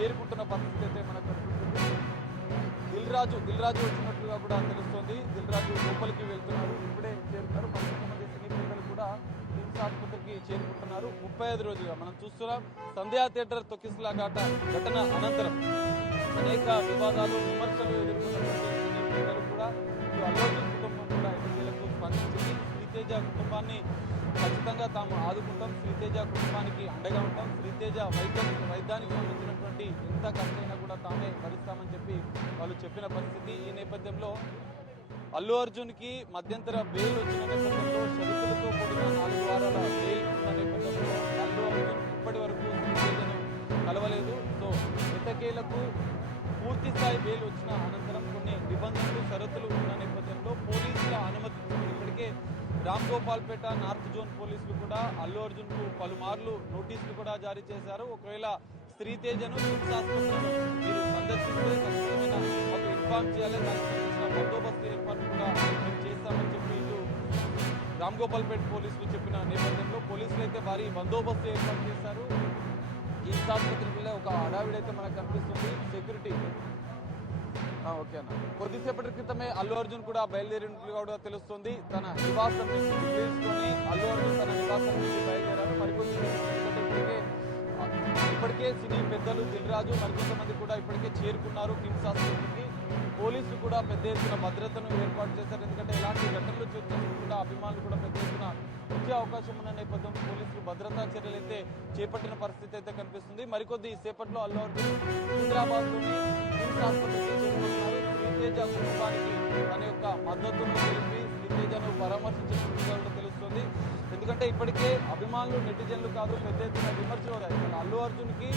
చేరుకుంటున్న పరిస్థితి అయితే మనకు కనిపిస్తుంది. దిల్ రాజు వచ్చినట్లుగా కూడా తెలుస్తోంది. దిల్ రాజు లోపలికి వెళ్తున్నారు, ఇప్పుడే చేరుతారు. కొంతమంది సినీ ప్రజలు కూడా కిమ్స్ ఆసుపత్రికి చేరుకుంటున్నారు. 35 రోజులుగా మనం చూస్తున్నాం సంధ్యా థియేటర్ తొక్కిసలాట ఘటన అనంతరం అనేక వివాదాలు విమర్శలు ఎదుర్కొన్నటువంటి సినీ ప్రజలు కూడా అల్లు అర్జున్ కుటుంబం కూడా ఎన్నికలకు స్పందించింది. శ్రీతేజ కుటుంబాన్ని ఖచ్చితంగా తాము ఆదుకుంటాం, శ్రీతేజ కుటుంబానికి అండగా ఉంటాం, శ్రీతేజ వైద్యానికి సంబంధించినటువంటి ఎంత ఖర్చైనా కూడా తామే భరిస్తామని చెప్పి వాళ్ళు చెప్పిన పరిస్థితి. ఈ నేపథ్యంలో అల్లు అర్జున్ కి మధ్యంతర బెయిల్ వచ్చిన నేపథ్యంలో షరతులతో కూడిన 4 వారాల బెయిల్ ఉన్న నేపథ్యంలో అల్లు అర్జున్ ఇప్పటి వరకు శ్రీతేజను కలవలేదు. సో ఎట్టకేలకు పూర్తి స్థాయి బెయిల్ వచ్చిన అనంతరం కొన్ని నిబంధనలు షరతులు ఉన్న నేపథ్యంలో పోలీసుల అనుమతి ఇప్పటికే రామ్ గోపాల్పేట నార్త్ జోన్ పోలీసులు కూడా అల్లు అర్జున్ కు పలుమార్లు నోటీసులు కూడా జారీ చేశారు. ఒకవేళ శ్రీతేజను కిమ్స్ ఆసుపత్రిని మీరు సందర్శిస్తే ఖచ్చితమైన మాకు ఇన్ఫార్మ్ చేయాలి, దానికి సంబంధించిన బందోబస్తు ఏర్పాటు కూడా మేము చేస్తామని చెప్పి ఇటు రామ్ గోపాల్పేట పోలీసులు చెప్పిన నేపథ్యంలో పోలీసులు అయితే భారీ బందోబస్తు ఏర్పాటు చేశారు. కిమ్స్ ఆసుపత్రిలో ఒక హడావిడైతే మనకు కనిపిస్తుంది. సెక్యూరిటీ ఓకే అన్న, కొద్దిసేపటి క్రితమే అల్లు అర్జున్ కూడా బయలుదేరినట్లుగా కూడా తెలుస్తుంది. తన నివాసం నుంచి తీసుకొని అల్లు అర్జున్ తన నివాసం నుంచి బయలుదేరారు. ఇప్పటికే సినీ పెద్దలు దిల్ రాజు మరికొంతమంది కూడా ఇప్పటికే చేరుకున్నారు కిమ్స్ ఆసుపత్రికి. పోలీసులు కూడా పెద్ద ఎత్తున భద్రతను ఏర్పాటు చేశారు. ఎందుకంటే ఎలాంటి ఘటనలు చూసుకుంటా అభిమానులు కూడా పెద్ద ఎత్తున వచ్చే అవకాశం ఉన్న నేపథ్యం పోలీసులు భద్రతా చర్యలు అయితే చేపట్టిన పరిస్థితి అయితే కనిపిస్తుంది. మరికొద్ది సేపట్లో అల్లు అర్జున్ హైదరాబాద్లోని కిమ్స్ ఆసుపత్రికి చేరుకుంటున్నారు. శ్రీతేజ కుటుంబానికి తన యొక్క మద్దతును తెలిపి శ్రీతేజను పరామర్శించినట్లుగా కూడా తెలుస్తుంది. ఎందుకంటే ఇప్పటికే అభిమానులు నెటిజన్లు కాదు పెద్ద ఎత్తున విమర్శలు ఉన్నాయి. అల్లు అర్జున్ కి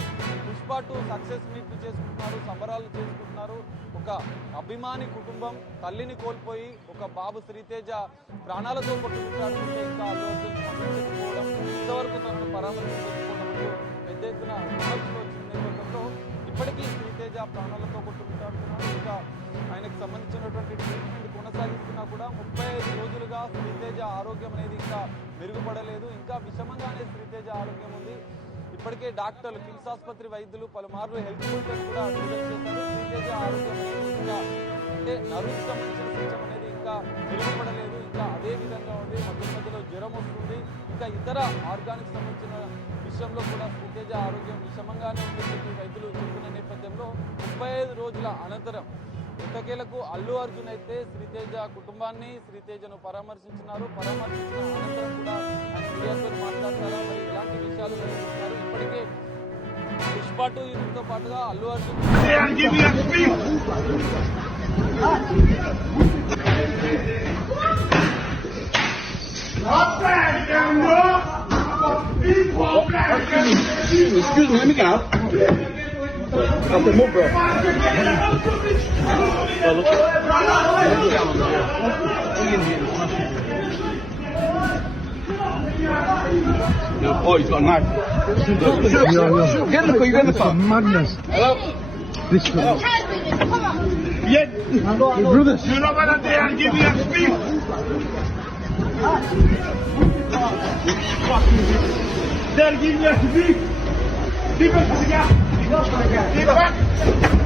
పుష్ప 2 సక్సెస్ మీట్ చేసుకుంటున్నారు, సంబరాలు చేసుకుంటున్నారు. ఒక అభిమాని కుటుంబం తల్లిని కోల్పోయి ఒక బాబు శ్రీతేజ ప్రాణాలతో కొట్టుకుంటాడుతుంటే ఇంకా అల్లు అర్జున్ స్పందించకపోవడం, ఇంతవరకు తనను పరామర్శించకపోవడం పెద్ద ఎత్తున విమర్శలు వచ్చిన నేపథ్యంలో ఇప్పటికీ శ్రీతేజ ప్రాణాలతో కొట్టుకుంటాడుతున్నారు. ఇంకా ఆయనకు సంబంధించినటువంటి ట్రీట్మెంట్ కొనసాగిస్తున్నా కూడా 35 రోజులుగా శ్రీతేజ ఆరోగ్యం అనేది ఇంకా మెరుగుపడలేదు. ఇంకా విషమంగానే శ్రీతేజ ఆరోగ్యం ఉంది. ఇప్పటికే డాక్టర్లు కిమ్స్ ఆసుపత్రి వైద్యులు పలుమార్లు హెల్త్ బులెటిన్ కూడా విడుదల చేశారు. శ్రీతేజ ఆరోగ్యం అనేది ఇంకా అంటే నరుకు సంబంధించిన సిస్టమ్ అనేది ఇంకా మెరుగుపడలేదు, ఇంకా అదే విధంగా ఉంది. మధ్యలో జ్వరం వస్తుంది. ఇంకా ఇతర ఆర్గానిక్ సంబంధించిన విషయంలో కూడా శ్రీతేజ ఆరోగ్యం విషమంగానే ఉందని వైద్యులు చెప్పిన నేపథ్యంలో 35 రోజుల అనంతరం ఎట్టకేలకు అల్లు అర్జున్ అయితే శ్రీతేజ కుటుంబాన్ని శ్రీతేజను పరామర్శించినారు. పరామర్శించిన అనంతరం కూడా ఆయన మీడియాతో మాట్లాడతారా, మరి ఇలాంటి విషయాలు వెల్లడిస్తున్నారు. ఇప్పటికే పుష్ప 2 యూనిట్ తో పాటుగా Allu Arjun Excuse me, let me get out. I'll move, bro. Oh, he's got a knife. Get in the car, you get in the car. Madness. Hello? This one. Yeah. Your brothers. You know what they are giving me a speech. They're giving me a speech. Keep it together. Keep it back.